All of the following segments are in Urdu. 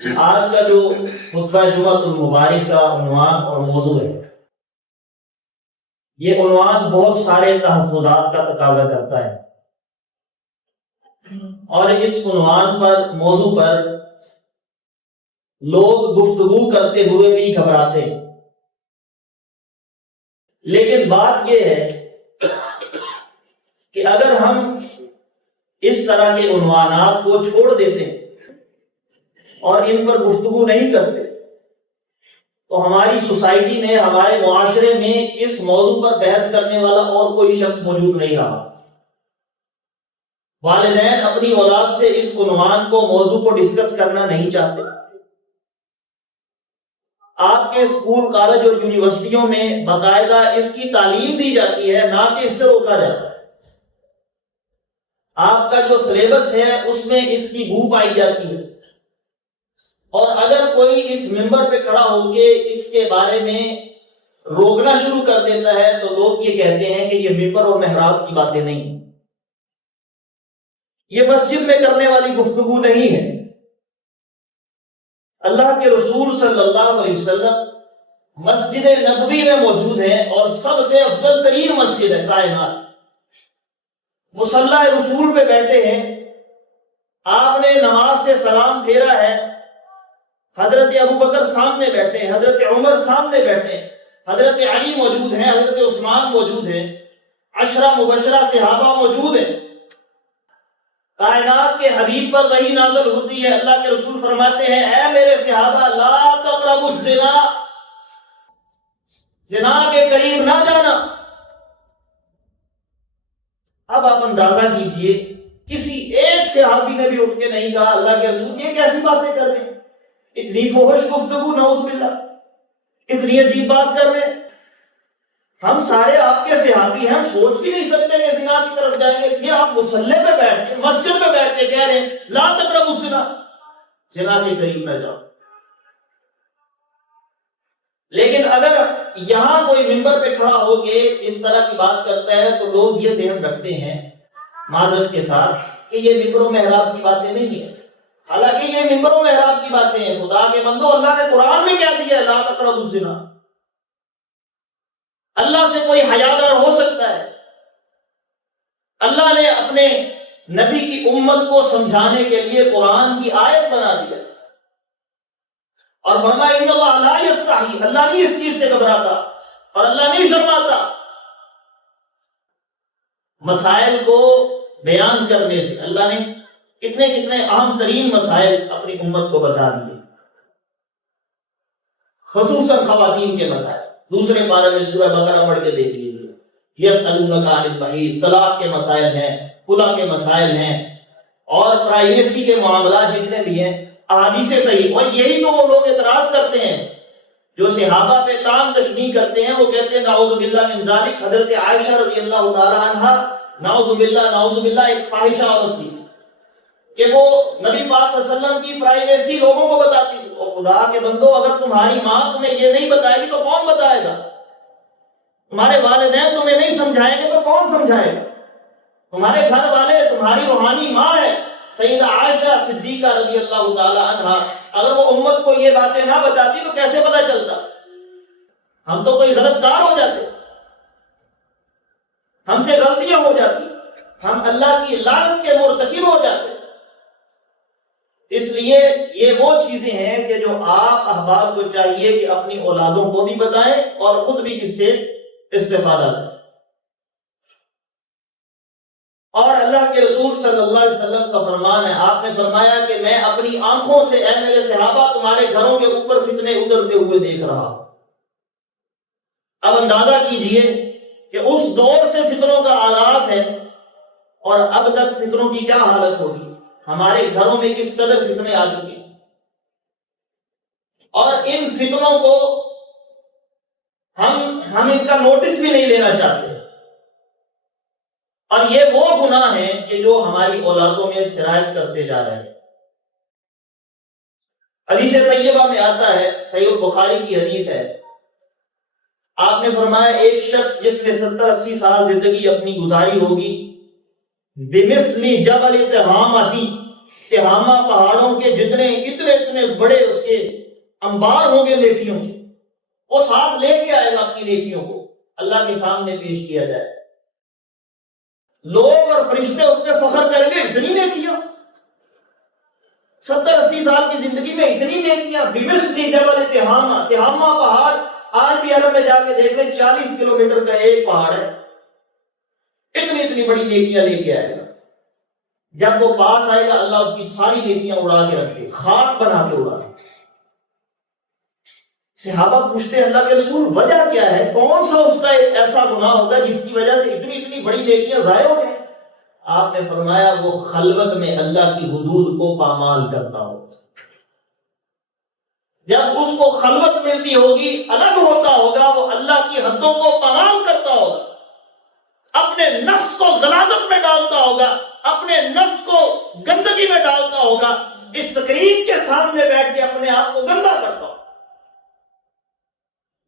آج کا جو خطبہ جمعۃ المبارک کا عنوان اور موضوع ہے، یہ عنوان بہت سارے تحفظات کا تقاضا کرتا ہے، اور اس عنوان پر موضوع پر لوگ گفتگو کرتے ہوئے بھی گھبراتے ہیں۔ لیکن بات یہ ہے کہ اگر ہم اس طرح کے عنوانات کو چھوڑ دیتے ہیں اور ان پر گفتگو نہیں کرتے تو ہماری سوسائٹی میں، ہمارے معاشرے میں اس موضوع پر بحث کرنے والا اور کوئی شخص موجود نہیں رہا۔ والدین اپنی اولاد سے اس عنوان کو، موضوع کو ڈسکس کرنا نہیں چاہتے۔ آپ کے اسکول، کالج اور یونیورسٹیوں میں باقاعدہ اس کی تعلیم دی جاتی ہے، نہ کہ اس سے روکا جاتا ہے۔ آپ کا جو سلیبس ہے اس میں اس کی بو پائی جاتی ہے، اور اگر کوئی اس ممبر پہ کھڑا ہو کے اس کے بارے میں روکنا شروع کر دیتا ہے تو لوگ یہ کہتے ہیں کہ یہ ممبر اور محراب کی باتیں نہیں، یہ مسجد میں کرنے والی گفتگو نہیں ہے۔ اللہ کے رسول صلی اللہ علیہ وسلم مسجد نبوی میں موجود ہیں، اور سب سے افضل ترین مسجد ہے کائنات۔ مصلی رسول پہ بیٹھے ہیں، آپ نے نماز سے سلام پھیرا ہے، حضرت ابو بکر سامنے بیٹھے ہیں، حضرت عمر سامنے بیٹھے ہیں، حضرت علی موجود ہیں، حضرت عثمان موجود ہیں، 10 مبشرہ صحابہ موجود ہیں۔ کائنات کے حبیب پر وحی نازل ہوتی ہے، اللہ کے رسول فرماتے ہیں، اے میرے صحابہ لا تقربوا الزنا، زنا کے قریب نہ جانا۔ اب آپ اندازہ کیجئے، کسی ایک صحابی نے بھی اٹھ کے نہیں کہا اللہ کے رسول یہ کیسی باتیں کر رہے ہیں، اتنی فحش گفتگو، نعوذ باللہ، اتنی عجیب بات کر رہے ہیں۔ ہم سارے آپ کے صحابی ہیں، ہم سوچ بھی نہیں سکتے کہ زنا کی طرف جائیں گے۔ یہ آپ مصلی پہ بیٹھ کے، مسجد پہ بیٹھ کے کہہ رہے ہیں لا تقربوا الزنا، زنا کے قریب نہ جاؤ۔ لیکن اگر یہاں کوئی ممبر پہ کھڑا ہو کے اس طرح کی بات کرتا ہے تو لوگ یہ ذہن رکھتے ہیں معذرت کے ساتھ کہ یہ ممبر و محراب کی باتیں نہیں ہیں، حالانکہ یہ ممبر و محراب کی باتیں ہیں۔ خدا کے بندو، اللہ نے قرآن میں کیا دیا ہے، لا تقربوا الزنا۔ اللہ سے کوئی حیادار ہو سکتا ہے؟ اللہ نے اپنے نبی کی امت کو سمجھانے کے لیے قرآن کی آیت بنا دیا، اور فرمایا ان اللہ لا یستحی، اللہ نہیں اس چیز سے گھبراتا اور اللہ نہیں شرماتا۔ مسائل کو بیان کرنے سے اللہ نے کتنے کتنے اہم ترین مسائل اپنی امت کو بتا دیے، خصوصاً خواتین کے مسائل۔ دوسرے پارے میں سورہ بقرہ پڑھ کے دیکھ لیجیے، یسألونک عن المحیض، طلاق کے مسائل ہیں، خلا کے مسائل ہیں، اور پرائیویسی کے معاملات جتنے بھی ہیں، احادیث صحیح۔ اور یہی تو وہ لوگ اعتراض کرتے ہیں جو صحابہ پہ کام تشنیع کرتے ہیں، وہ کہتے ہیں نعوذ باللہ من ذالک۔ حضرت عائشہ رضی اللہ تعالی عنہا نعوذ باللہ ایک فاحشہ عورت تھی کہ وہ نبی پاک صلی اللہ علیہ وسلم کی پرائیویسی لوگوں کو بتاتی تھی۔ اور خدا کے بندو، اگر تمہاری ماں تمہیں یہ نہیں بتائے گی تو کون بتائے گا؟ تمہارے والدین تمہیں نہیں سمجھائیں گے تو کون سمجھائے گا؟ تمہارے گھر والے، تمہاری روحانی ماں ہے سیدہ عائشہ صدیقہ رضی اللہ تعالی عنہا، اگر وہ امت کو یہ باتیں نہ بتاتی تو کیسے پتہ چلتا؟ ہم تو کوئی غلط کار ہو جاتے، ہم سے غلطیاں ہو جاتی، ہم اللہ کی لعنت کے مرتکب ہو جاتے۔ اس لیے یہ وہ چیزیں ہیں کہ جو آپ احباب کو چاہیے کہ اپنی اولادوں کو بھی بتائیں اور خود بھی اس سے استفادہ کریں۔ اور اللہ کے رسول صلی اللہ علیہ وسلم کا فرمان ہے، آپ نے فرمایا کہ میں اپنی آنکھوں سے، اے میرے صحابہ، تمہارے گھروں کے اوپر فتنے اترتے ہوئے دیکھ رہا ہوں۔ اب اندازہ کیجئے کہ اس دور سے فتنوں کا آغاز ہے اور اب تک فتنوں کی کیا حالت ہوگی، ہمارے گھروں میں کس قدر فتنے آ چکے ہیں، اور ان فتنوں کو ہم ان کا نوٹس بھی نہیں لینا چاہتے۔ اور یہ وہ گناہ ہیں کہ جو ہماری اولادوں میں سرایت کرتے جا رہے ہیں۔ حدیث طیبہ میں آتا ہے، صحیح البخاری کی حدیث ہے، آپ نے فرمایا ایک شخص جس نے 70-80 سال زندگی اپنی گزاری ہوگی، بمثل جبل تہامہ، تہامہ پہاڑوں کے اتنے اتنے بڑے اس کے انبار ہوں گے نیکیوں کے، وہ ساتھ لے کے آئے گا اپنی نیکیوں کو، اللہ کے سامنے پیش کیا جائے، لوگ اور فرشتے اس پہ فخر کریں گے، اتنی نیکیاں، 70-80 سال کی زندگی میں اتنی نیکیاں، بمثل جبل تہامہ، تہامہ پہاڑ آج بھی عرب میں جا کے دیکھ لیں 40 کلومیٹر کا ایک پہاڑ ہے، اتنی بڑی نیکیاں لے کے آئے گا، جب وہ پاس آئے گا اللہ اس کی ساری نیکیاں اڑا کے رکھے، خاک بنا کے اڑا کے۔ صحابہ پوچھتے ہیں اللہ کے رسول وجہ کیا ہے، کون سا اس کا ایسا گناہ ہوگا جس کی وجہ سے اتنی بڑی نیکیاں ضائع ہو گئے؟ آپ نے فرمایا وہ خلوت میں اللہ کی حدود کو پامال کرتا ہو، جب اس کو خلوت ملتی ہوگی، الگ ہوتا ہوگا، وہ اللہ کی حدوں کو پامال کرتا ہوگا، اپنے نفس کو غلاظت میں ڈالتا ہوگا، اپنے نفس کو گندگی میں ڈالتا ہوگا، اس سکرین کے سامنے بیٹھ کے اپنے آپ کو گندا کرتا ہوگا۔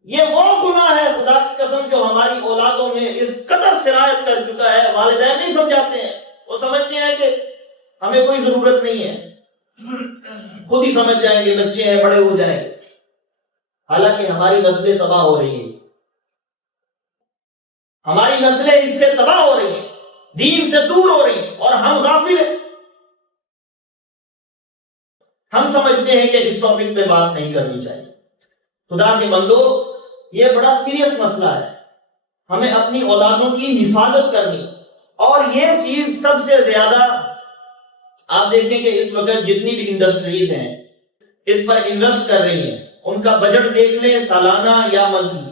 یہ وہ گناہ ہے خدا کی قسم جو ہماری اولادوں میں اس قدر سرایت کر چکا ہے، والدین نہیں سمجھاتے ہیں، وہ سمجھتے ہیں کہ ہمیں کوئی ضرورت نہیں ہے، خود ہی سمجھ جائیں گے، بچے ہیں بڑے ہو جائیں گے، حالانکہ ہماری نسلیں تباہ ہو رہی ہیں، ہماری نسلیں اس سے تباہ ہو رہی ہیں، دین سے دور ہو رہی ہیں، اور ہم غافل ہیں، ہم سمجھتے ہیں کہ اس ٹاپک پہ بات نہیں کرنی چاہیے۔ خدا کے بندو، یہ بڑا سیریس مسئلہ ہے، ہمیں اپنی اولادوں کی حفاظت کرنی، اور یہ چیز سب سے زیادہ آپ دیکھیں کہ اس وقت جتنی بھی انڈسٹریز ہیں اس پر انویسٹ کر رہی ہیں، ان کا بجٹ دیکھ لیں سالانہ یا منتھلی۔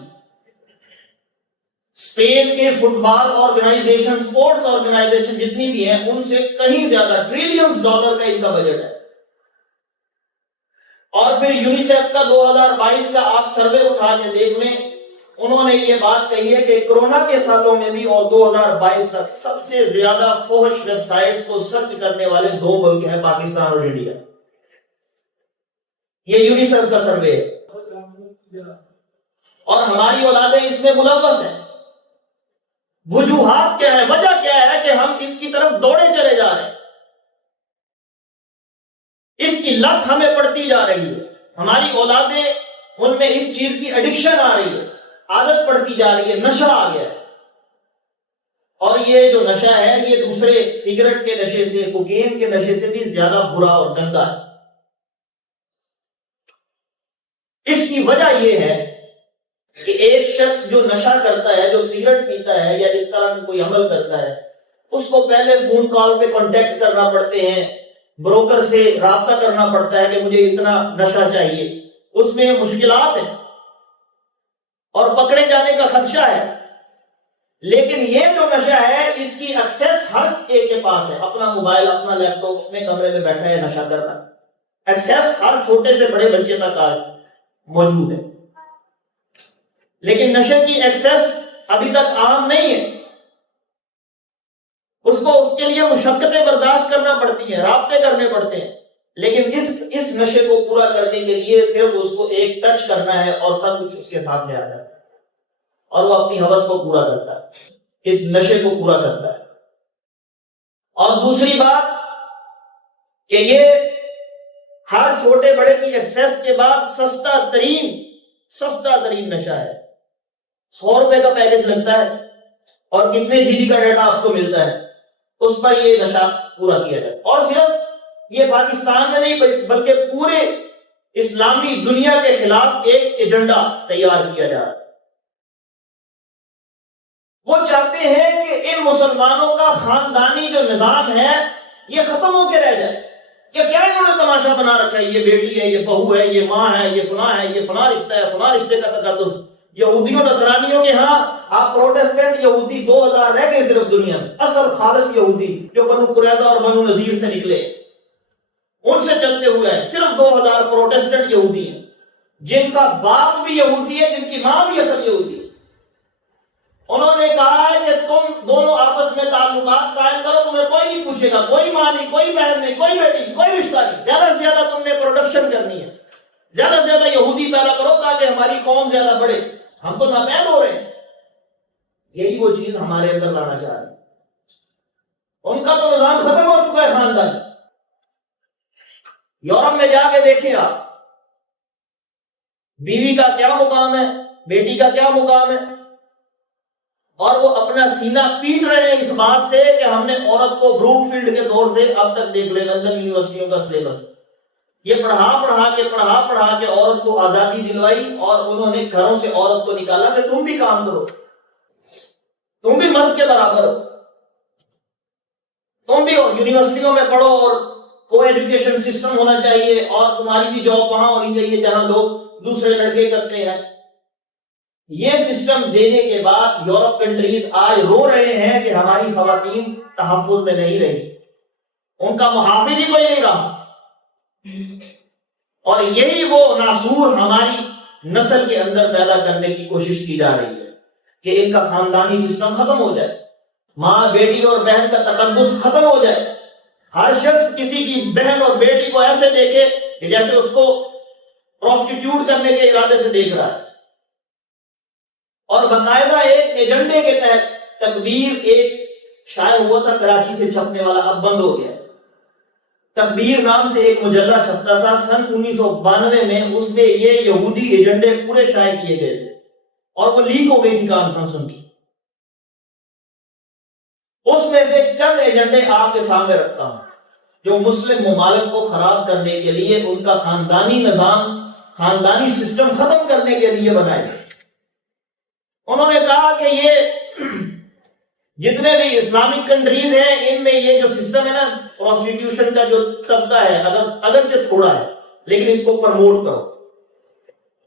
اسپین کے فٹ بال آرگنائزیشن، سپورٹس آرگنائزیشن جتنی بھی ہیں، ان سے کہیں زیادہ ٹریلینز ڈالر کا ان کا بجٹ ہے۔ اور پھر یونیسیف کا 2022 کا آپ سروے اٹھا کے دیکھ لیں، انہوں نے یہ بات کہی ہے کہ کورونا کے سالوں میں بھی اور 2022 تک سب سے زیادہ فحش ویب سائٹس کو سرچ کرنے والے 2 ملک ہیں، پاکستان اور انڈیا۔ یہ یونیسیف کا سروے ہے، اور ہماری اولادیں اس میں ملوث ہیں۔ وجوہات کیا ہے، وجہ کیا ہے کہ ہم اس کی طرف دوڑے چلے جا رہے ہیں، اس کی لت ہمیں پڑتی جا رہی ہے، ہماری اولادیں ان میں اس چیز کی ایڈکشن آ رہی ہے، عادت پڑتی جا رہی ہے، نشہ آ گیا ہے۔ اور یہ جو نشہ ہے یہ دوسرے سگریٹ کے نشے سے، کوکین کے نشے سے بھی زیادہ برا اور گندا ہے۔ اس کی وجہ یہ ہے کہ ایک شخص جو نشہ کرتا ہے، جو سگریٹ پیتا ہے یا اس طرح کا کوئی عمل کرتا ہے، اس کو پہلے فون کال پہ کانٹیکٹ کرنا پڑتے ہیں، بروکر سے رابطہ کرنا پڑتا ہے کہ مجھے اتنا نشہ چاہیے، اس میں مشکلات ہیں اور پکڑے جانے کا خدشہ ہے۔ لیکن یہ جو نشہ ہے اس کی ایکسیس ہر ایک کے پاس ہے، اپنا موبائل، اپنا لیپ ٹاپ، اپنے کمرے میں بیٹھا ہے نشہ کر رہا ہے، ایکسیس ہر چھوٹے سے بڑے بچے تک موجود ہے۔ لیکن نشے کی ایکسیس ابھی تک عام نہیں ہے، اس کو اس کے لیے مشقتیں برداشت کرنا پڑتی ہیں، رابطے کرنے پڑتے ہیں، لیکن اس نشے کو پورا کرنے کے لیے صرف اس کو ایک ٹچ کرنا ہے اور سب کچھ اس کے سامنے آ جاتا ہے، اور وہ اپنی ہوس کو پورا کرتا ہے، اس نشے کو پورا کرتا ہے۔ اور دوسری بات کہ یہ ہر چھوٹے بڑے کی ایکسیس کے بعد سستا ترین نشہ ہے، 100 روپے کا پیکج لگتا ہے اور کتنے جی بی کا ڈیٹا آپ کو ملتا ہے، اس پر یہ نشہ پورا کیا جائے۔ اور صرف یہ پاکستان میں نہیں بلکہ پورے اسلامی دنیا کے خلاف ایک ایجنڈا تیار کیا جا رہا ہے۔ وہ چاہتے ہیں کہ ان مسلمانوں کا خاندانی جو نظام ہے یہ ختم ہو کے رہ جائے۔ کہ کیا انہوں نے تماشا بنا رکھا ہے، یہ بیٹی ہے، یہ بہو ہے، یہ ماں ہے، یہ فلاں ہے، یہ فلاں رشتہ ہے، فلاں رشتے کا تقدس۔ یہودیوں نصرانیوں کے ہاں آپ پروٹسٹنٹ یہودی 2000 رہ گئے صرف دنیا میں، اصل خالص یہودی جو بنو قریظہ اور بنو نذیر سے نکلے، ان سے چلتے ہوئے ہیں، صرف 2000 پروٹسٹنٹ یہودی ہیں، جن کا باپ بھی یہودی ہے، جن کی ماں بھی اصل یہودی ہے۔ انہوں نے کہا ہے کہ تم دونوں آپس میں تعلقات قائم کرو، تمہیں کوئی نہیں پوچھے گا، کوئی ماں نہیں، کوئی بہن نہیں، کوئی بیٹی نہیں، کوئی رشتہ نہیں، زیادہ سے زیادہ تم نے پروڈکشن کرنی ہے، زیادہ سے زیادہ یہودی پیدا کرو تاکہ ہماری قوم زیادہ بڑھے، ہم تو ناپید ہو رہے ہیں۔ یہی وہ چیز ہمارے اندر لانا چاہ رہے ہیں، ان کا تو نظام ختم ہو چکا ہے خاندان۔ یورپ میں جا کے دیکھیں آپ، بیوی کا کیا مقام ہے، بیٹی کا کیا مقام ہے، اور وہ اپنا سینہ پیٹ رہے ہیں اس بات سے کہ ہم نے عورت کو بروک فیلڈ کے دور سے اب تک دیکھ لیں، لندن یونیورسٹیوں کا سلیبس، یہ پڑھا کے عورت کو آزادی دلوائی، اور انہوں نے گھروں سے عورت کو نکالا کہ تم بھی کام کرو، تم بھی مرد کے برابر ہو، تم بھی یونیورسٹیوں میں پڑھو، اور کو ایجوکیشن سسٹم ہونا چاہیے، اور تمہاری بھی جاب وہاں ہونی چاہیے جہاں لوگ دوسرے لڑکے کرتے ہیں۔ یہ سسٹم دینے کے بعد یورپ کنٹریز آج رو رہے ہیں کہ ہماری خواتین تحفظ میں نہیں رہی، ان کا محافظ ہی کوئی نہیں رہا، اور یہی وہ ناسور ہماری نسل کے اندر پیدا کرنے کی کوشش کی جا رہی ہے کہ ان کا خاندانی سسٹم ختم ہو جائے، ماں بیٹی اور بہن کا تقدس ختم ہو جائے، ہر شخص کسی کی بہن اور بیٹی کو ایسے دیکھے کہ جیسے اس کو پروسٹیٹیوٹ کرنے کے ارادے سے دیکھ رہا ہے، اور باقاعدہ ایک ایجنڈے کے تحت تکبیر ایک شائع ہوا تھا کراچی سے چھپنے والا، اب بند ہو گیا، تکبیر نام سے ایک مجلہ چھپتا تھا سن 1992 میں، اس میں یہ یہودی ایجنڈے پورے شائع کیے گئے تھے، اور وہ لیک ہو گئی تھی کانفرنس ان کی۔ اس میں سے چند ایجنڈے آپ کے سامنے رکھتا ہوں جو مسلم ممالک کو خراب کرنے کے لیے، ان کا خاندانی نظام، خاندانی سسٹم ختم کرنے کے لیے بنائے گئے۔ انہوں نے کہا کہ یہ جتنے بھی اسلامک کنٹریز ہیں ان میں یہ جو سسٹم ہے نا پروسٹیٹیوشن کا جو طبقہ ہے، اگرچہ تھوڑا ہے لیکن اس کو پروموٹ کرو،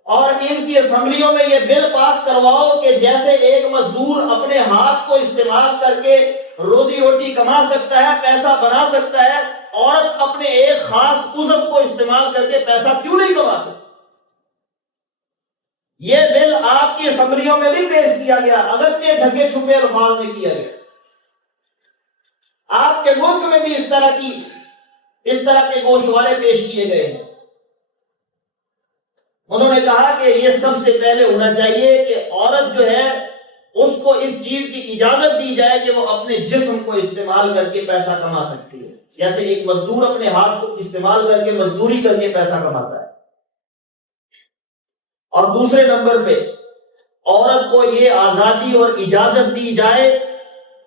اور ان کی اسمبلیوں میں یہ بل پاس کرواؤ کہ جیسے ایک مزدور اپنے ہاتھ کو استعمال کر کے روزی روٹی کما سکتا ہے، پیسہ بنا سکتا ہے، عورت اپنے ایک خاص عضو کو استعمال کر کے پیسہ کیوں نہیں کما سکتی؟ یہ بل آپ کی اسمبلیوں میں بھی پیش کیا گیا، اگرچہ ڈھکے چھپے الفاظ میں کیا گیا۔ آپ کے ملک میں بھی اس طرح کے گوشوارے پیش کیے گئے ہیں۔ انہوں نے کہا کہ یہ سب سے پہلے ہونا چاہیے کہ عورت جو ہے اس کو اس چیز کی اجازت دی جائے کہ وہ اپنے جسم کو استعمال کر کے پیسہ کما سکتی ہے، جیسے ایک مزدور اپنے ہاتھ کو استعمال کر کے مزدوری کر کے پیسہ کماتا ہے۔ اور دوسرے نمبر پہ عورت کو یہ آزادی اور اجازت دی جائے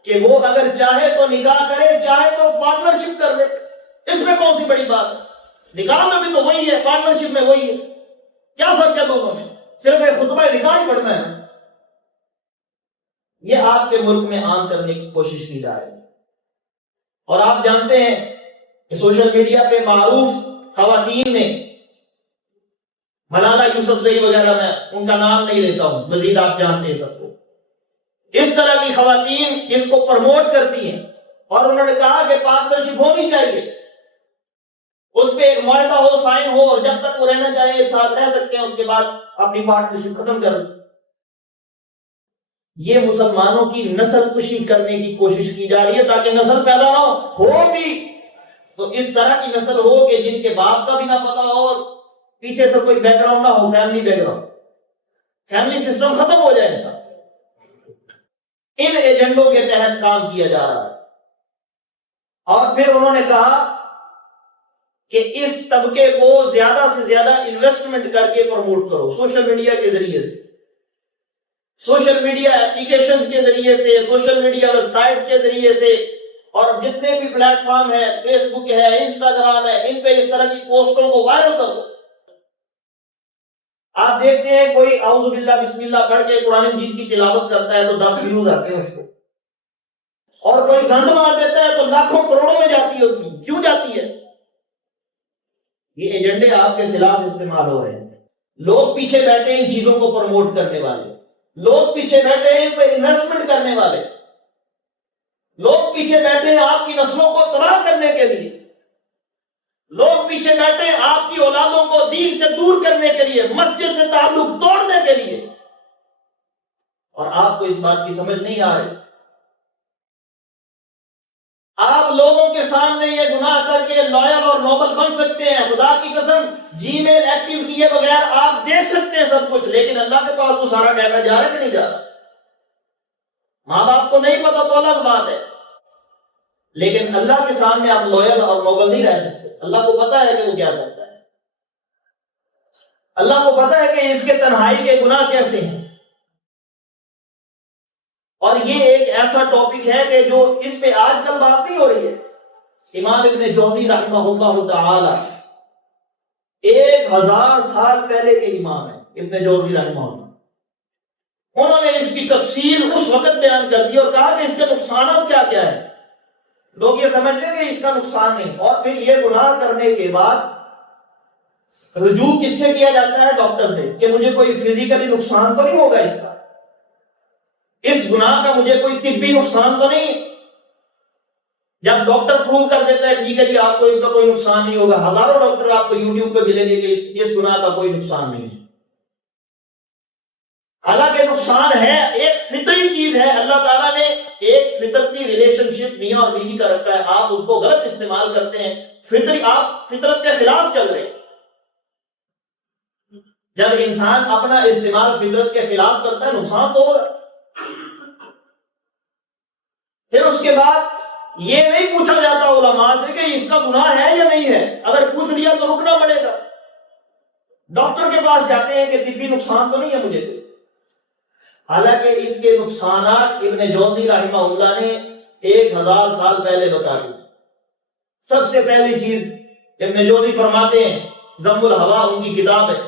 کہ وہ اگر چاہے تو نکاح کرے، چاہے تو پارٹنرشپ کر لے، اس میں کون سی بڑی بات ہے؟ نکاح میں بھی تو وہی ہے، پارٹنرشپ میں وہی ہے، کیا فرق ہے دونوں میں؟ صرف ایک خطبہ نکاح ہی پڑھنا ہے۔ یہ آپ کے ملک میں عام کرنے کی کوشش کی جا رہی ہے، اور آپ جانتے ہیں کہ سوشل میڈیا پہ معروف خواتین نے، ملالہ یوسفزئی وغیرہ، میں ان کا نام نہیں لیتا ہوں، مزید آپ جانتے ہیں سب کو، اس طرح کی خواتین اس کو پروموٹ کرتی ہیں، اور انہوں نے کہا کہ پارٹنرشپ ہونی چاہیے، اس پہ ایک معاہدہ ہو، سائن ہو، اور جب تک وہ رہنا چاہے ایک ساتھ رہ سکتے ہیں، اس کے بعد اپنی پارٹنرشپ ختم کر دیں۔ یہ مسلمانوں کی نسل کشی کرنے کی کوشش کی جا رہی ہے تاکہ نسل پیدا نہ ہو بھی تو اس طرح کی نسل ہو کہ جن کے باپ کا بھی نہ پتا ہو اور پیچھے سے کوئی بیک گراؤنڈ نہ ہو، family background, family system ختم ہو جائے گا۔ ان ایجنڈوں کے تحت کام کیا جا رہا ہے، اور پھر انہوں نے کہا کہ اس طبقے کو زیادہ سے زیادہ انویسٹمنٹ کر کے پروموٹ کرو، سوشل میڈیا کے ذریعے سے، سوشل میڈیا ایپلیکیشنز کے ذریعے سے، سوشل میڈیا ویب سائٹس کے ذریعے سے، اور جتنے بھی پلیٹ فارم ہے، فیس بک ہے، انسٹاگرام ہے، ان پہ اس طرح کی پوسٹوں کو وائرل کرو۔ آپ دیکھتے ہیں کوئی اعوذ باللہ بسم اللہ پڑھ کے قرآن مجید کی تلاوت کرتا ہے تو 10 ویوز آتے ہیں اس کو، اور کوئی گند مار دیتا ہے تو لاکھوں کروڑوں میں جاتی ہے اس کی۔ کیوں جاتی ہے؟ یہ ایجنڈے آپ کے خلاف استعمال ہو رہے ہیں، لوگ پیچھے بیٹھے ہیں ان چیزوں کو پروموٹ کرنے والے، لوگ پیچھے بیٹھے ہیں ان پہ انویسٹمنٹ کرنے والے، لوگ پیچھے بیٹھے ہیں آپ کی نسلوں کو تباہ کرنے کے لیے، لوگ پیچھے بیٹھے ہیں آپ کی اولادوں کو دین سے دور کرنے کے لیے، مسجد سے تعلق توڑنے کے لیے، اور آپ کو اس بات کی سمجھ نہیں آ رہی۔ آپ لوگوں کے سامنے یہ گناہ کر کے لائل اور نوبل بن سکتے ہیں، خدا کی قسم جی میل ایکٹیو کیے بغیر آپ دیکھ سکتے ہیں سب کچھ، لیکن اللہ کے پاس تو سارا ڈیٹا جا رہا ہے کہ نہیں جا رہا؟ ماں باپ کو نہیں پتا تو الگ بات ہے، لیکن اللہ کے سامنے آپ لوئل اور نوبل نہیں رہ سکتے۔ اللہ کو پتا ہے کہ وہ کیا کرتا ہے، اللہ کو پتا ہے کہ اس کے تنہائی کے گناہ کیسے ہیں. اور یہ ایک ایسا ٹاپک ہے کہ جو اس پہ آج کل بات نہیں ہو رہی ہے. امام ابن جوزی رحمہ اللہ تعالی 1000 سال پہلے کے امام ہیں ابن جوزی رحمہ اللہ. انہوں نے اس کی تفصیل اس وقت بیان کر دی اور کہا کہ اس کے نقصانات کیا کیا ہے. لوگ یہ سمجھتے ہیں کہ اس کا نقصان نہیں، اور پھر یہ گناہ کرنے کے بعد رجوع کس سے کیا جاتا ہے؟ ڈاکٹر سے، کہ مجھے کوئی فزیکلی نقصان تو نہیں ہوگا اس کا، اس گناہ کا مجھے کوئی طبی نقصان تو نہیں. جب ڈاکٹر پروو کر دیتا ہے ٹھیک ہے جی آپ کو اس کا کوئی نقصان نہیں ہوگا، ہزاروں ڈاکٹر آپ کو یوٹیوب پہ ملیں گے کہ اس گناہ کا کوئی نقصان نہیں ہے. حالانکہ نقصان ہے، ایک فطری چیز ہے. اللہ تعالیٰ نے ایک فطرتی ریلیشن شپ میاں اور بیوی کا رکھا ہے، آپ اس کو غلط استعمال کرتے ہیں، فطری آپ فطرت کے خلاف چل رہے ہیں. جب انسان اپنا استعمال فطرت کے خلاف کرتا ہے نقصان تو ہوگا. پھر اس کے بعد یہ نہیں پوچھا جاتا علماء سے کہ اس کا گناہ ہے یا نہیں ہے، اگر پوچھ لیا تو رکنا پڑے گا. ڈاکٹر کے پاس جاتے ہیں کہ طبی نقصان تو نہیں ہے مجھے کوئی. حالانکہ اس کے نقصانات ابن جوزی رحمہ اللہ نے 1000 سال پہلے بتا دی. سب سے پہلی چیز ابن جوزی فرماتے ہیں، ذم الہوا ان کی کتاب ہے،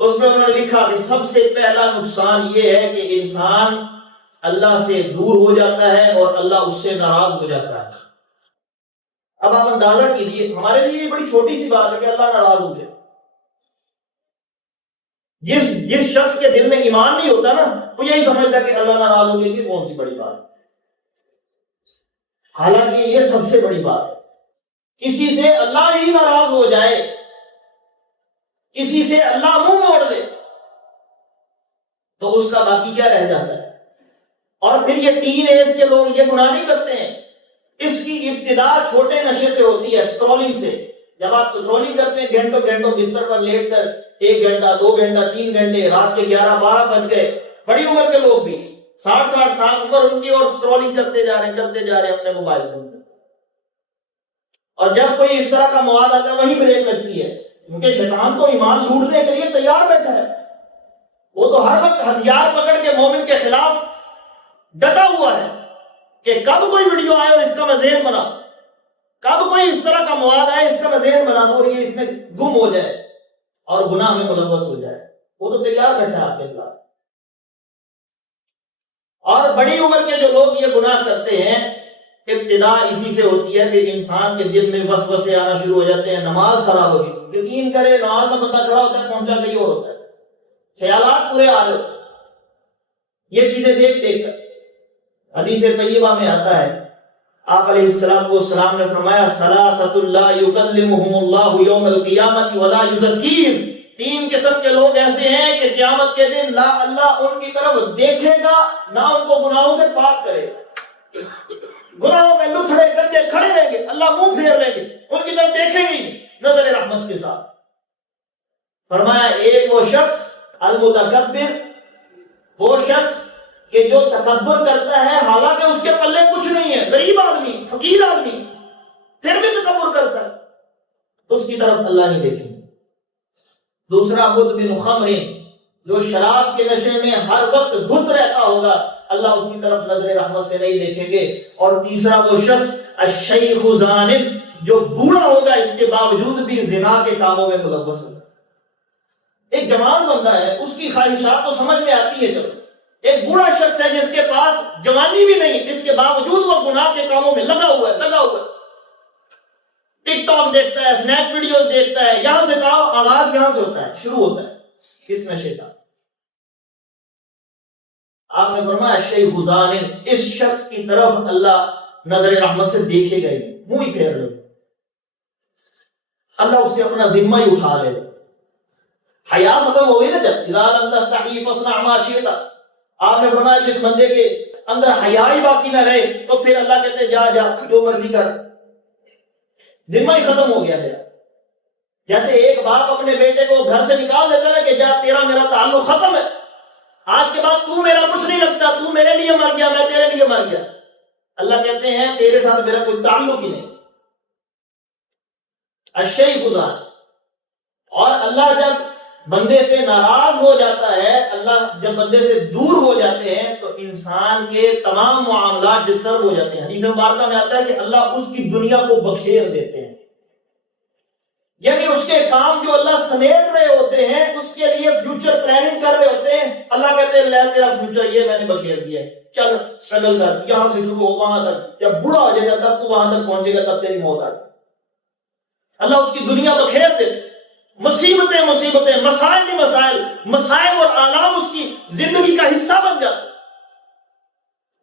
اس میں انہوں نے لکھا کہ سب سے پہلا نقصان یہ ہے کہ انسان اللہ سے دور ہو جاتا ہے اور اللہ اس سے ناراض ہو جاتا ہے. اب آپ اندازہ کیجئے، ہمارے لیے یہ بڑی چھوٹی سی بات ہے کہ اللہ ناراض ہو گیا. جس شخص کے دل میں ایمان نہیں ہوتا نا وہ یہی سمجھتا کہ اللہ ناراض ہو گیا، یہ کون سی بڑی بات ہے. حالانکہ یہ سب سے بڑی بات ہے. کسی سے اللہ ہی ناراض ہو جائے، کسی سے اللہ منہ موڑ دے تو اس کا باقی کیا رہ جاتا ہے. اور پھر یہ ٹین ایج کے لوگ یہ گناہ نہیں کرتے ہیں. اس کی ابتدا چھوٹے نشے سے ہوتی ہے، اسکرولنگ سے. جب آپ اسکرولنگ کرتے ہیں گھنٹوں گھنٹوں بستر پر لیٹ کر 1 گھنٹہ 2 گھنٹہ 3 گھنٹے، رات کے 11-12 بج گئے. بڑی عمر کے لوگ بھی 60 سال عمر ان کی اور اسکرولنگ کرتے جا رہے اپنے موبائل فون میں. اور جب کوئی اس طرح کا مواد آتا ہے وہیں بریک لگتی ہے، کیونکہ شیطان تو ایمان لوٹنے کے لیے تیار بیٹھا ہے. وہ تو ہر وقت ہتھیار پکڑ کے مومن کے خلاف ڈٹا ہوا ہے کہ کب کوئی ویڈیو آئے اور اس کا میں ذہن بنا، کب کوئی اس طرح کا مواد آئے اس کا میں ذہن بنا دوں اور یہ اس میں گم ہو جائے اور گناہ میں ملوث ہو جائے. وہ تو تیار بیٹھا ہے آپ کے خلاف. اور بڑی عمر کے جو لوگ یہ گناہ کرتے ہیں ابتدا اسی سے ہوتی ہے. پھر انسان کے دل میں وسوسے آنا شروع ہو جاتے ہیں، نماز خراب ہوگی، یقین کرے نماز میں بندہ کھڑا ہوتا ہے پہنچا کہیں اور ہوتا ہے، خیالات پورے آ رہے ہوتے ہیں. یہ چیزیں دیکھ کر حدیث طیبہ میں آتا ہے آپ علیہ السلام نے فرمایا ثلاثۃ لا یکلمہم اللہ یوم القیامۃ ولا یزکیہم. 3 قسم کے لوگ ایسے ہیں کہ قیامت کے دن لا اللہ ان کی طرف دیکھے گا نہ ان کو گناہوں سے پاک کرے گا. گناہوں میں لتھڑے گندے کھڑے رہیں گے، اللہ منہ پھیر لیں گے، ان کی طرف دیکھیں گے نظر رحمت کے ساتھ. فرمایا ایک وہ شخص المتکبر، وہ شخص کہ جو تکبر کرتا ہے حالانکہ اس کے پلے کچھ نہیں ہے، غریب آدمی، فقیر آدمی، پھر بھی تکبر کرتا ہے، اس کی طرف اللہ نہیں دیکھیں گے. دوسرا مدمن خمر، جو شراب کے نشے میں ہر وقت دھت رہتا ہوگا، اللہ اس کی طرف نظر رحمت سے نہیں دیکھیں گے. اور تیسرا وہ شخص الشیخ زانب، جو بوڑھا ہوگا اس کے باوجود بھی زنا کے کاموں میں ملوث ہوگا. ایک جوان بندہ ہے، اس کی خواہشات تو سمجھ میں آتی ہے، چلو. ایک بوڑھا شخص ہے جس کے پاس جوانی بھی نہیں، اس کے باوجود وہ گناہ کے کاموں میں لگا ہوا ہے. ٹک ٹاک دیکھتا ہے، سنیپ ویڈیوز دیکھتا ہے، یہاں سے کہا آغاز یہاں سے ہوتا ہے، شروع ہوتا ہے اس نشے کا. آپ نے فرمایا شیخ زانن، اس شخص کی طرف اللہ نظر رحمت سے دیکھے گئے، منہ ہی پھیر لے، اللہ اسے اپنا ذمہ ہی اٹھا لے. حیا ختم ہو گئی نا جب، اذا لم تستحی فاصنع ما شئت. آپ نے فرمایا جس بندے کے اندر حیا ہی باقی نہ رہے تو پھر اللہ کہتے ہیں جا جو مرضی کر، ذمہ ہی ختم ہو گیا میرا. جیسے ایک باپ اپنے بیٹے کو گھر سے نکال دیتا ہے کہ جا تیرا میرا تعلق ختم ہے، آج کے بعد تو میرا کچھ نہیں لگتا، تو میرے لیے مر گیا، میں تیرے لیے مر گیا. اللہ کہتے ہیں تیرے ساتھ میرا کوئی تعلق ہی نہیں. الشیء خدا. اور اللہ جب بندے سے ناراض ہو جاتا ہے، اللہ جب بندے سے دور ہو جاتے ہیں تو انسان کے تمام معاملات ڈسٹرب ہو جاتے ہیں. حدیث مبارکہ میں آتا ہے کہ اللہ اس کی دنیا کو بکھیر دیتے ہیں، یعنی اس کے کام جو اللہ سمیٹ رہے ہوتے ہیں، اس کے لیے فیوچر پلاننگ کر رہے ہوتے ہیں، اللہ کہتے ہیں لے تیرا فیوچر یہ میں نے بکھیر دیا ہے، چل اسٹرگل کر، یہاں سے شروع ہو وہاں تک، جب بوڑھا ہو جائے گا تب تو وہاں تک پہنچے گا، تب تیری موت آ جائے. اللہ اس کی دنیا بکھیر دے، مصیبتیں مصیبتیں، مسائل ہی مسائل، مسائل اور آلام اس کی زندگی کا حصہ بن جاتا،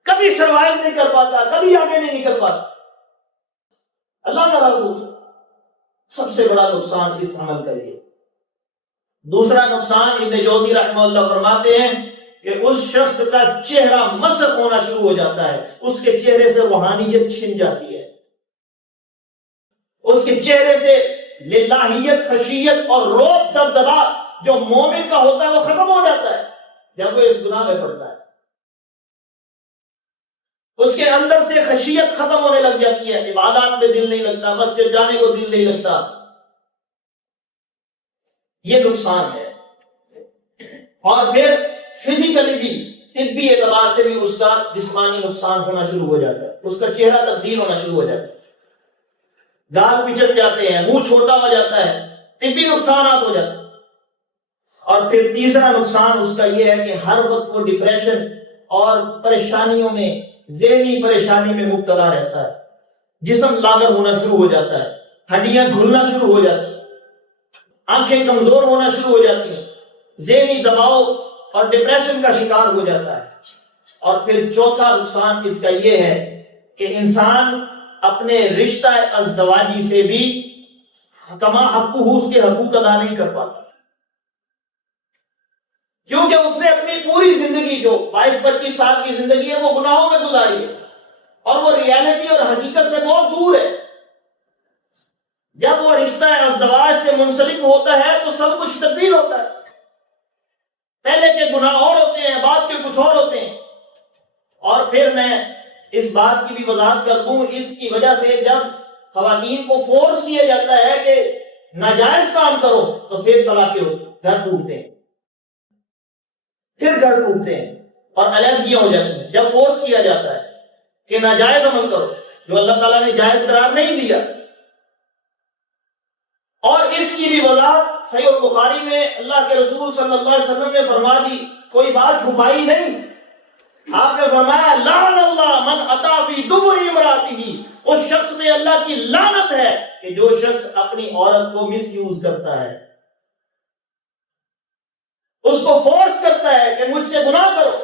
کبھی سروائیو نہیں کر پاتا، کبھی آگے نہیں نکل پاتا. اللہ ناراض ہو گیا. سب سے بڑا نقصان اس عمل کا یہ. دوسرا نقصان ابن جوزی رحمہ اللہ فرماتے ہیں کہ اس شخص کا چہرہ مسخ ہونا شروع ہو جاتا ہے، اس کے چہرے سے روحانیت چھن جاتی ہے، اس کے چہرے سے للہیت، خشیت اور روب دبدبا جو مومن کا ہوتا ہے وہ ختم ہو جاتا ہے جب وہ اس گناہ میں پڑتا ہے. اس کے اندر سے خشیت ختم ہونے لگ جاتی ہے، عبادات میں دل نہیں لگتا، مسجد جانے کو دل نہیں لگتا. یہ نقصان ہے. اور پھر فزیکلی بھی، طبی اعتبار سے بھی اس کا جسمانی نقصان ہونا شروع ہو جاتا ہے، اس کا چہرہ تبدیل ہونا شروع ہو جاتا ہے، گال پچک جاتے ہیں، منہ چھوٹا ہو جاتا ہے، طبی نقصانات ہو جاتے ہیں. اور پھر تیسرا نقصان اس کا یہ ہے کہ ہر وقت وہ ڈپریشن اور پریشانیوں میں، ذہنی پریشانی میں مبتلا رہتا ہے، جسم لاغر ہونا شروع ہو جاتا ہے، ہڈیاں گھلنا شروع ہو جاتی ہیں، آنکھیں کمزور ہونا شروع ہو جاتی ہیں، ذہنی دباؤ اور ڈپریشن کا شکار ہو جاتا ہے. اور پھر چوتھا نقصان اس کا یہ ہے کہ انسان اپنے رشتہ ازدواجی سے بھی کما حقوق، اس کے حقوق ادا نہیں کر پاتا، کیونکہ اس نے اپنی پوری زندگی جو 22-25 سال کی زندگی ہے وہ گناہوں میں گزاری ہے، اور وہ ریالٹی اور حقیقت سے بہت دور ہے. جب وہ رشتہ ازدواج سے منسلک ہوتا ہے تو سب کچھ تبدیل ہوتا ہے، پہلے کے گناہ اور ہوتے ہیں، بعد کے کچھ اور ہوتے ہیں. اور پھر میں اس بات کی بھی وضاحت کر دوں، اس کی وجہ سے جب خواتین کو فورس کیا جاتا ہے کہ ناجائز کام کرو تو پھر طلاقیں ہوتی، گھر ٹوٹتے ہیں، پھر گھر ٹوٹتے ہیں اور علیحدگیاں ہو جاتی ہیں جب فورس کیا جاتا ہے کہ ناجائز عمل کرو جو اللہ تعالیٰ نے جائز قرار نہیں دیا. اور اس کی بھی وضاحت صحیح البخاری میں اللہ کے رسول صلی اللہ علیہ وسلم نے فرما دی، کوئی بات چھپائی نہیں. آپ نے فرمایا لعن اللہ من اتی فی دبر امرأتہ، اس شخص میں اللہ کی لعنت ہے کہ جو شخص اپنی عورت کو مس یوز کرتا ہے، اس کو فورس کرتا ہے کہ مجھ سے گناہ کرو،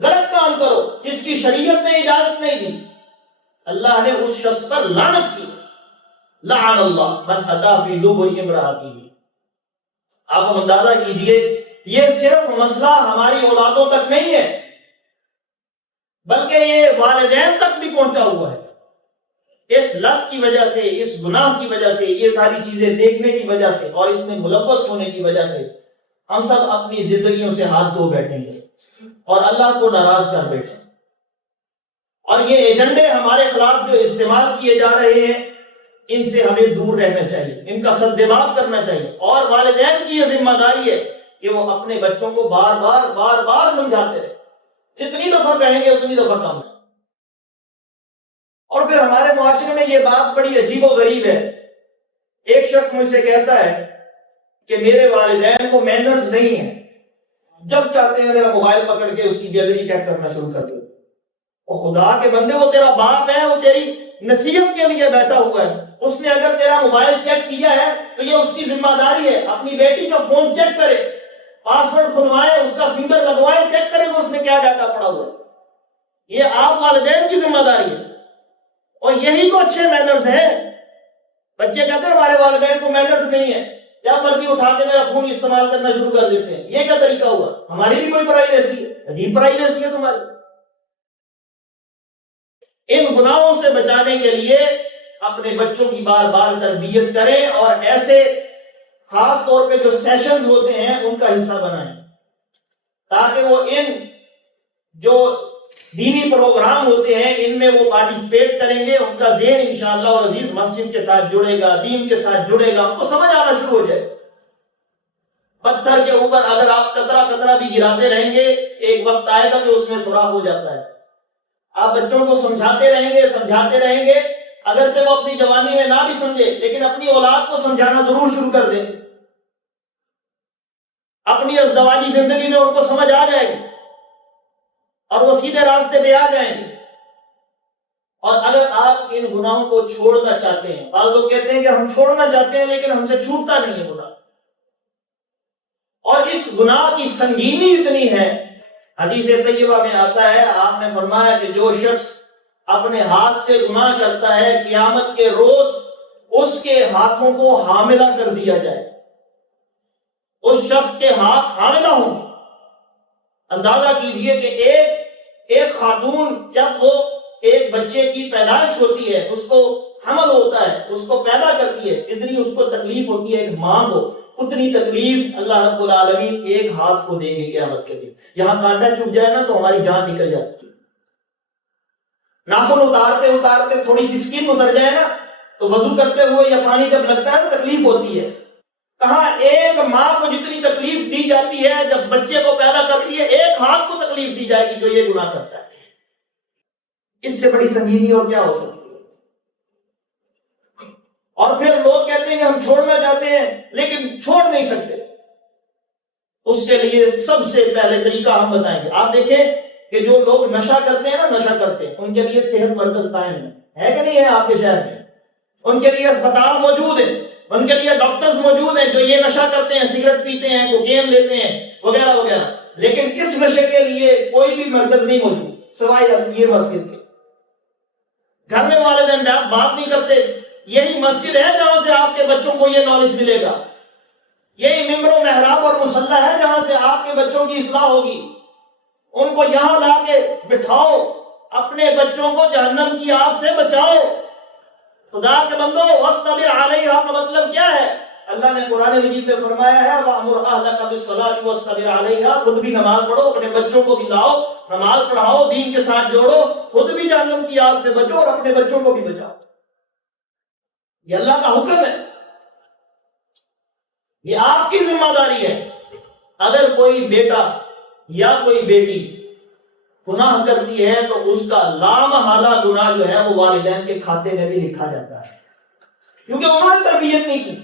غلط کام کرو، جس کی شریعت نے اجازت نہیں دی. اللہ نے اس شخص پر لعنت کی، لعن اللہ من اتی فی دبر امرأتہ. آپ اندازہ کیجئے یہ صرف مسئلہ ہماری اولادوں تک نہیں ہے بلکہ یہ والدین تک بھی پہنچا ہوا ہے. اس لت کی وجہ سے، اس گناہ کی وجہ سے، یہ ساری چیزیں دیکھنے کی وجہ سے اور اس میں ملوث ہونے کی وجہ سے ہم سب اپنی زندگیوں سے ہاتھ دھو بیٹھیں گے اور اللہ کو ناراض کر بیٹھیں. اور یہ ایجنڈے ہمارے خلاف جو استعمال کیے جا رہے ہیں ان سے ہمیں دور رہنا چاہیے، ان کا سدباب کرنا چاہیے. اور والدین کی یہ ذمہ داری ہے کہ وہ اپنے بچوں کو بار بار سمجھاتے رہے، جتنی دفعہ کہیں گے اتنی دفعہ کام ہے. اور پھر ہمارے معاشرے میں یہ بات بڑی عجیب و غریب ہے. ایک شخص مجھ سے کہتا ہے کہ میرے والدین کو مینرز نہیں ہیں، جب چاہتے ہیں میرا موبائل پکڑ کے اس کی گیلری چیک کرنا شروع کر دو. اور خدا کے بندے، وہ تیرا باپ ہے، وہ تیری نصیحت کے لیے بیٹھا ہوا ہے، اس نے اگر تیرا موبائل چیک کیا ہے تو یہ اس کی ذمہ داری ہے. اپنی بیٹی کا فون چیک کرے، پاسورڈ کھلوائے، اس کا فنگر لگوائے، چیک کرے کہ اس میں کیا ڈاٹا پڑا ہوا ہے. یہ آپ والدین کی ذمہ داری ہے. اور یہی تو اچھے مینرز ہیں. بچے کہتے ہیں ہمارے والدین کو مینرز نہیں ہے، کیا مرضی اٹھا کے میرا فون استعمال کرنا شروع کر دیتے ہیں. یہ کیا طریقہ ہوا؟ ہماری بھی کوئی پرائیویسی ہے؟ عجیب پرائیویسی ہے تمہاری. ان گناہوں سے بچانے کے لیے اپنے بچوں کی بار بار تربیت کریں اور ایسے خاص طور پہ جو سیشنز ہوتے ہیں ان کا حصہ بنائیں تاکہ وہ ان جو دینی پروگرام ہوتے ہیں، ان میں وہ پارٹیسپیٹ کریں گے، ان کا ذہن انشاءاللہ اور عزیز مسجد کے ساتھ جڑے گا، دین کے ساتھ جڑے گا، ان کو سمجھ آنا شروع ہو جائے۔ پتھر کے اوپر اگر آپ قطرہ قطرہ بھی گراتے رہیں گے، ایک وقت آئے گا کہ اس میں سوراخ ہو جاتا ہے۔ آپ بچوں کو سمجھاتے رہیں گے، اگرچہ وہ اپنی جوانی میں نہ بھی سمجھے، لیکن اپنی اولاد کو سمجھانا ضرور شروع کر دیں۔ اپنی ازدواجی زندگی میں ان کو سمجھ آ جائے گی اور وہ سیدھے راستے پہ آ جائیں گے۔ اور اگر آپ ان گناہوں کو چھوڑنا چاہتے ہیں، بعض لوگ کہتے ہیں کہ ہم چھوڑنا چاہتے ہیں لیکن ہم سے چھوٹتا نہیں ہے گناہ، اور اس گناہ کی سنگینی اتنی ہے، حدیث طیبہ میں آتا ہے، آپ نے فرمایا کہ جو شخص اپنے ہاتھ سے گناہ کرتا ہے، قیامت کے روز اس کے ہاتھوں کو حاملہ کر دیا جائے، اس شخص کے ہاتھ حاملہ ہوں گے۔ اندازہ کیجئے کہ ایک خاتون جب وہ ایک بچے کی پیدائش ہوتی ہے، اس کو حمل ہوتا ہے، اس کو پیدا کرتی ہے، جتنی اس کو تکلیف ہوتی ہے ایک ماں کو، اتنی تکلیف اللہ رب العالمین ایک ہاتھ کو دیں گے قیامت کے دن۔ یہاں کانٹا چبھ جائے نا تو ہماری جان نکل جاتی ہے، ناخن اتارتے اتارتے تھوڑی سی سکن اتر جائے نا تو وضو کرتے ہوئے یا پانی جب لگتا ہے تو تکلیف ہوتی ہے۔ کہاں ایک ماں کو جتنی تکلیف دی جاتی ہے جب بچے کو پیدا کرتی ہے، ایک ہاتھ کو تکلیف دی جائے گی جو یہ گناہ کرتا ہے۔ اس سے بڑی سنگینی اور کیا ہو سکتی ہے؟ اور پھر لوگ کہتے ہیں کہ ہم چھوڑنا چاہتے ہیں لیکن چھوڑ نہیں سکتے۔ اس کے لیے سب سے پہلے طریقہ ہم بتائیں گے۔ آپ دیکھیں کہ جو لوگ نشہ کرتے ہیں نا، نشہ کرتے ہیں، ان کے لیے صحت مرکز قائم ہے کہ نہیں ہے آپ کے شہر میں؟ ان کے لیے اسپتال موجود ہیں، ان کے لیے ڈاکٹرز موجود ہیں جو یہ نشہ کرتے ہیں، سگریٹ پیتے ہیں، کوکین لیتے ہیں وغیرہ وغیرہ، لیکن اس نشے کے لیے کوئی بھی مرکز نہیں موجود سوائے یہ مسجد کے۔ گھر میں والدین بات نہیں کرتے، یہی مسجد ہے جہاں سے آپ کے بچوں کو یہ نالج ملے گا، یہی ممبر و محراب اور مصلی ہے جہاں سے آپ کے بچوں کی اصلاح ہوگی۔ ان کو یہاں لا کے بٹھاؤ، اپنے بچوں کو جہنم کی آگ سے بچاؤ۔ خدا کے بندو، وَاصْطَبِرْ عَلَيْهَا کا مطلب کیا ہے؟ اللہ نے قرآن مجید میں فرمایا ہے وَأْمُرْ أَهْلَكَ بِالصَّلَاةِ وَاصْطَبِرْ عَلَيْهَا، خود بھی نماز پڑھو، اپنے بچوں کو بھی لاؤ، نماز پڑھاؤ، دین کے ساتھ جوڑو، خود بھی جہنم کی آگ سے بچو اور اپنے بچوں کو بھی بچاؤ۔ یہ اللہ کا حکم ہے، یہ آپ کی ذمہ داری ہے۔ اگر کوئی بیٹا یا کوئی بیٹی گناہ کرتی ہے تو اس کا لامحالہ گناہ جو ہے وہ والدین کے کھاتے میں بھی لکھا جاتا ہے، کیونکہ انہوں نے تربیت نہیں کی۔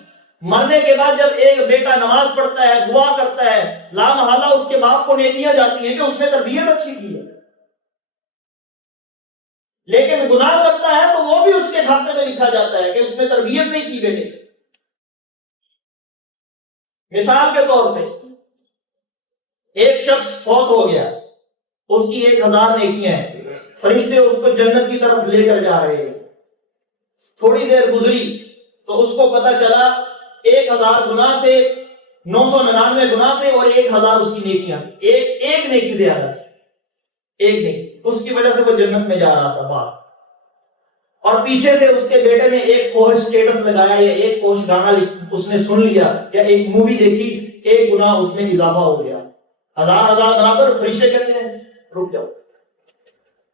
مرنے کے بعد جب ایک بیٹا نماز پڑھتا ہے، دعا کرتا ہے، لامحالہ اس کے باپ کو نیکیاں جاتی ہیں کہ اس نے تربیت اچھی کی ہے، لیکن گناہ کرتا ہے تو وہ بھی اس کے کھاتے میں لکھا جاتا ہے کہ اس نے تربیت نہیں کی بیٹے۔ مثال کے طور پہ ایک شخص فوت ہو گیا، اس کی 1000 نیکیاں ہیں، فرشتے اس کو جنت کی طرف لے کر جا رہے ہیں۔ تھوڑی دیر گزری تو اس کو پتا چلا 1000 گناہ تھے، 999 گناہ تھے اور 1000 اس کی نیکیاں، ایک نیکی زیادہ تھی، ایک نیکی، اس کی وجہ سے وہ جنت میں جا رہا تھا باہر۔ اور پیچھے سے اس کے بیٹے نے ایک فوش سٹیٹس لگایا یا ایک فوش گانا اس نے سن لیا یا ایک مووی دیکھی، ایک گناہ اس میں اضافہ ہو گیا، 1000 برابر۔ فرشتے کہتے ہیں رک جاؤ،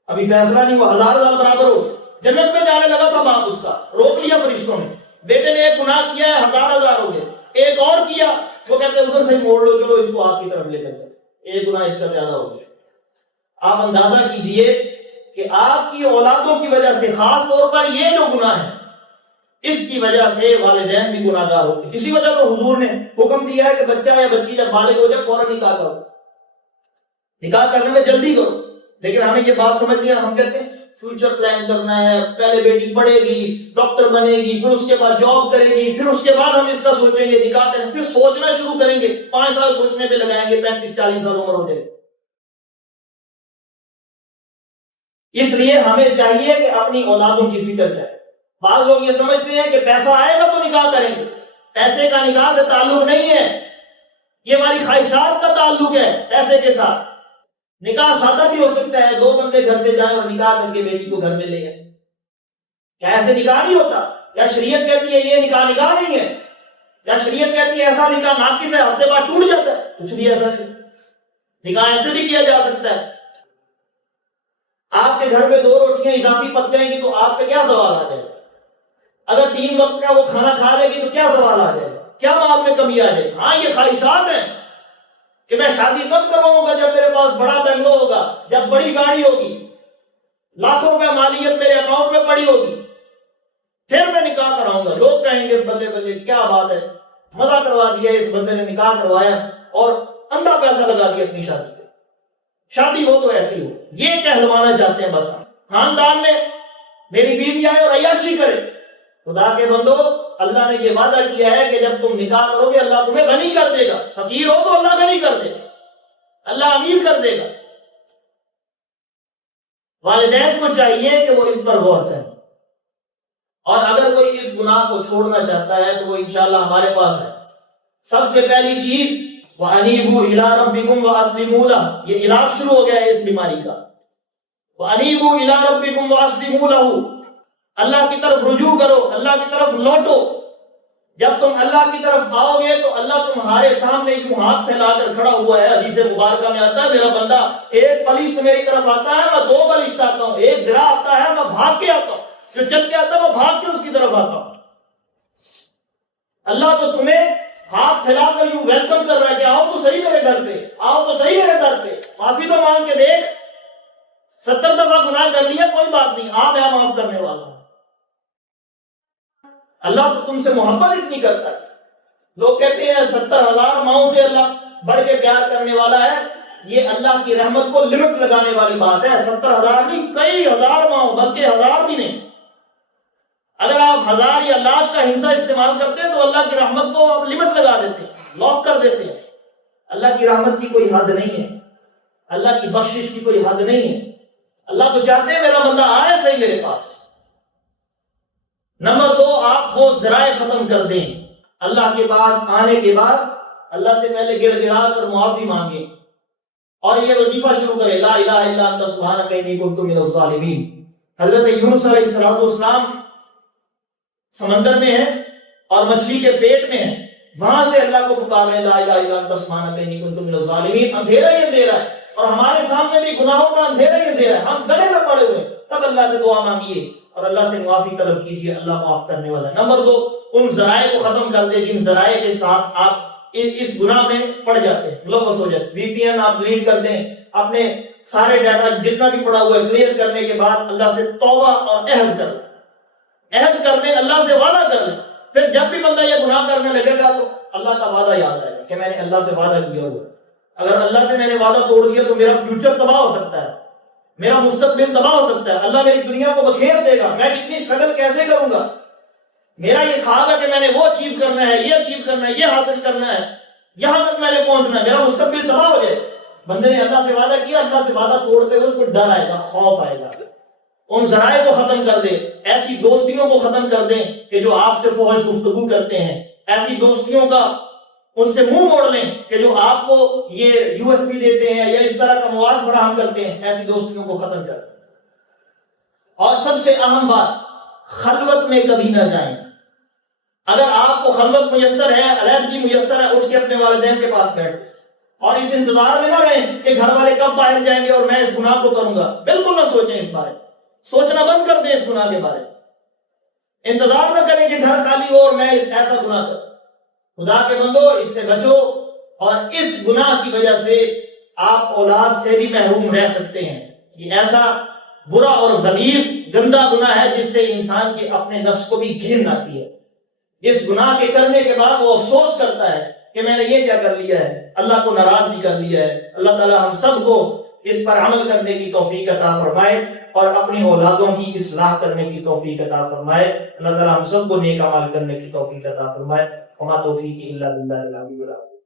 ابھی فیصلہ نہیں ہوا، 1000 برابر ہو، جنت میں جانے لگا تھا باپ اس کا، روک لیا فرشتوں نے۔ بیٹے نے ایک گناہ کیا ہے، 1000 ہو گئے، ایک اور کیا، وہ کہتے ہیں ادھر سے موڑ لو، چلو اس کو آپ کی طرف لے کر چلو، ایک گناہ اس کا زیادہ ہو گیا۔ آپ اندازہ کیجئے کہ آپ کی اولادوں کی وجہ سے، خاص طور پر یہ جو گناہ ہے، اس کی وجہ سے والدین بھی گناہ گار ہوتے ہیں۔ اسی وجہ تو حضور نے حکم دیا ہے کہ بچہ یا بچی جب بالغ ہو جائے فوراً نکاح کرو، نکاح کرنے میں جلدی کرو۔ لیکن ہمیں یہ بات سمجھ نہیں، ہم کہتے ہیں فیوچر پلان کرنا ہے، پہلے بیٹی پڑھے گی، ڈاکٹر بنے گی، پھر اس کے بعد جاب کرے گی، پھر اس کے بعد ہم اس کا سوچیں گے، نکاح کریں، پھر سوچنا شروع کریں گے، 5 سال سوچنے پہ لگائیں گے، 35-40 سال عمر ہو جائے۔ اس لیے ہمیں چاہیے کہ اپنی اولادوں کی فکر کریں۔ بعض لوگ یہ سمجھتے ہیں کہ پیسہ آئے گا تو نکاح کریں گے، پیسے کا نکاح سے تعلق نہیں ہے، یہ ہماری خواہشات کا تعلق ہے پیسے کے ساتھ۔ نکاح سادہ بھی ہو سکتا ہے، 2 بندے گھر سے جائیں اور نکاح کر کے بیٹی کو گھر میں لے آئیں، کیا ایسے نکاح نہیں ہوتا؟ کیا شریعت کہتی ہے یہ نکاح نہیں ہے؟ کیا شریعت کہتی ہے ایسا نکاح ناقص ہے، ہفتے بعد ٹوٹ جاتا ہے؟ کچھ بھی ایسا نہیں، نکاح ایسے بھی کیا جا سکتا ہے۔ آپ کے گھر میں 2 روٹیاں اضافی پک جائیں گی تو آپ پہ کیا سوال آ جائے گا؟ اگر 3 وقت کا وہ کھانا کھا لے گی تو کیا سوال آ جائے گا؟ کیا مال میں کمی آ جائے گی؟ ہاں یہ خواہشات ہیں کہ میں شادی تب کرواؤں گا جب میرے پاس بڑا بنگلو ہوگا، جب بڑی گاڑی ہوگی، لاکھوں روپے مالیت میرے اکاؤنٹ میں پڑی ہوگی، پھر میں نکاح کراؤں گا۔ لوگ کہیں گے بلے بلے کیا بات ہے، مزہ کروا دیا اس بندے نے، نکاح کروایا اور اندھا پیسہ لگا دیا اپنی شادی پہ، شادی ہو تو ایسی ہو، یہ کہلوانا چاہتے ہیں بس۔ خاندان میں میری بیوی آئے اور عیاشی کرے، خدا کے بندو اللہ نے یہ وعدہ کیا ہے کہ جب تم نکاح کرو گے اللہ تمہیں غنی کر دے گا، فقیر ہو تو اللہ غنی کر دے گا، اللہ امیر کر دے گا۔ والدین کو چاہیے کہ وہ اس پر غور کریں، اور اگر کوئی اس گناہ کو چھوڑنا چاہتا ہے تو وہ انشاءاللہ ہمارے پاس ہے۔ سب سے پہلی چیز وَأَنِيبُوا إِلَىٰ رَبِّكُمْ وَأَسْلِمُوا لَهُ، یہ علاج شروع ہو گیا ہے اس بیماری کا۔ وَأَنِيبُوا إِلَىٰ رَبِّكُمْ وَأَسْلِمُوا لَهُ، اللہ کی طرف رجوع کرو، اللہ کی طرف لوٹو۔ جب تم اللہ کی طرف آؤ گے تو اللہ تمہارے سامنے یوں ہاتھ پھیلا کر کھڑا ہوا ہے۔ حدیث مبارکہ میں آتا ہے میرا بندہ ایک پلشت میری طرف آتا ہے میں 2 پلشت آتا ہوں، ایک ذرا آتا ہے میں بھاگ کے آتا ہوں، جو چل کے آتا ہے میں بھاگ کے اس کی طرف آتا ہوں۔ اللہ تو تمہیں ہاتھ پھیلا کر یوں ویلکم کر رہا ہے کہ آؤ تو صحیح میرے گھر پہ، آؤ تو صحیح میرے در پہ، معافی تو مانگ کے دیکھ، 70 دفعہ گناہ کر لیا کوئی بات نہیں، آپ یہاں معاف کرنے والا ہوں۔ اللہ تو تم سے محبت اتنی کرتا ہے۔ لوگ کہتے ہیں 70,000 ماؤں سے اللہ بڑھ کے پیار کرنے والا ہے، یہ اللہ کی رحمت کو لمٹ لگانے والی بات ہے۔ 70,000 نہیں، کئی ہزار ماؤں، بلکہ 1000 بھی نہیں۔ اگر آپ 1000 یا لاکھ کا ہنسا استعمال کرتے ہیں تو اللہ کی رحمت کو آپ لمٹ لگا دیتے ہیں، لاک کر دیتے ہیں۔ اللہ کی رحمت کی کوئی حد نہیں ہے، اللہ کی بخشش کی کوئی حد نہیں ہے۔ اللہ تو چاہتے ہیں میرا بندہ آئے صحیح میرے پاس۔ نمبر 2، آپ وہ ذرائع ختم کر دیں۔ اللہ کے پاس آنے کے بعد اللہ سے پہلے گڑ گڑا کر معافی مانگیں اور یہ وظیفہ شروع کریں، لا الہ الا انت سبحانک انی کنت من الظالمین۔ حضرت یونس علیہ السلام سمندر میں ہیں اور مچھلی کے پیٹ میں ہیں، وہاں سے اللہ کو پکار رہے ہیں، لا الہ الا انت سبحانک انی کنت من الظالمین۔ اندھیرا ہی اندھیرا ہے اور ہمارے سامنے بھی گناہوں کا اندھیرا ہی اندھیرا ہے، ہم گڑھے میں پڑے ہوئے، تب اللہ سے دعا مانگیے اور اللہ سے معافی طلب کیجیے، اللہ معاف کرنے والا ہے۔ نمبر 2، ان ذرائع کو ختم کر دیں جن ذرائع کے ساتھ آپ اس گناہ میں پڑ جاتے ہیں، ملوث ہو جاتے ہیں۔ وی پی این آپ ڈیلیٹ کر دیں، اپنے سارے ڈیٹا جتنا بھی پڑا ہوا ہے کلیئر کرنے کے بعد اللہ سے توبہ اور عہد کر لیں، عہد کر لیں، اللہ سے وعدہ کر لیں۔ پھر جب بھی بندہ یہ گناہ کرنے لگے گا تو اللہ کا وعدہ یاد آئے گا کہ میں نے اللہ سے وعدہ کیا ہوا، اگر اللہ سے میں نے وعدہ توڑ دیا تو میرا فیوچر تباہ ہو سکتا ہے، میرا مستقبل تباہ ہو سکتا ہے، اللہ میری دنیا کو بکھیر دے گا، میں کتنی اسٹرگل کیسے کروں گا، میرا یہ خواب ہے کہ میں نے وہ اچیو کرنا ہے، یہ اچیو کرنا ہے، یہ حاصل کرنا ہے، یہاں تک میں نے پہنچنا ہے، میرا مستقبل تباہ ہو جائے۔ بندے نے اللہ سے وعدہ کیا، اللہ سے وعدہ توڑتے ہوئے اس کو ڈر آئے گا، خوف آئے گا۔ ان ذرائع کو ختم کر دیں، ایسی دوستیوں کو ختم کر دیں کہ جو آپ سے فحش گفتگو کرتے ہیں، ایسی دوستیوں کا اس سے منہ موڑ لیں کہ جو آپ کو یہ USB دیتے ہیں یا اس طرح کا مواد فراہم کرتے ہیں، ایسی دوستیوں کو ختم کر دیں۔ اور سب سے اہم بات، خلوت میں کبھی نہ جائیں۔ اگر آپ کو خلوت میسر ہے، علیحدگی میسر ہے، اٹھ کے اپنے والدین کے پاس بیٹھ اور اس انتظار میں نہ رہیں کہ گھر والے کب باہر جائیں گے اور میں اس گناہ کو کروں گا۔ بالکل نہ سوچیں اس بارے، سوچنا بند کر دیں اس گناہ کے بارے میں۔ انتظار نہ کریں کہ گھر خالی ہو اور میں ایسا گناہ کروں۔ خدا کے بندو اس سے بچو، اور اس گناہ کی وجہ سے آپ اولاد سے بھی محروم رہ سکتے ہیں۔ یہ ایسا برا اور غلیظ گندا گناہ ہے جس سے انسان کے اپنے نفس کو بھی گھن آتی ہے۔ اس گناہ کے کرنے کے بعد وہ افسوس کرتا ہے کہ میں نے یہ کیا کر لیا ہے، اللہ کو ناراض بھی کر لیا ہے۔ اللہ تعالی ہم سب کو اس پر عمل کرنے کی توفیق عطا فرمائے اور اپنی اولادوں کی اصلاح کرنے کی توفیق عطا فرمائے۔ اللہ تعالی ہم سب کو نیک اعمال کرنے کی توفیق عطا فرمائے۔ وما توفیقی الا باللہ العلی العظیم۔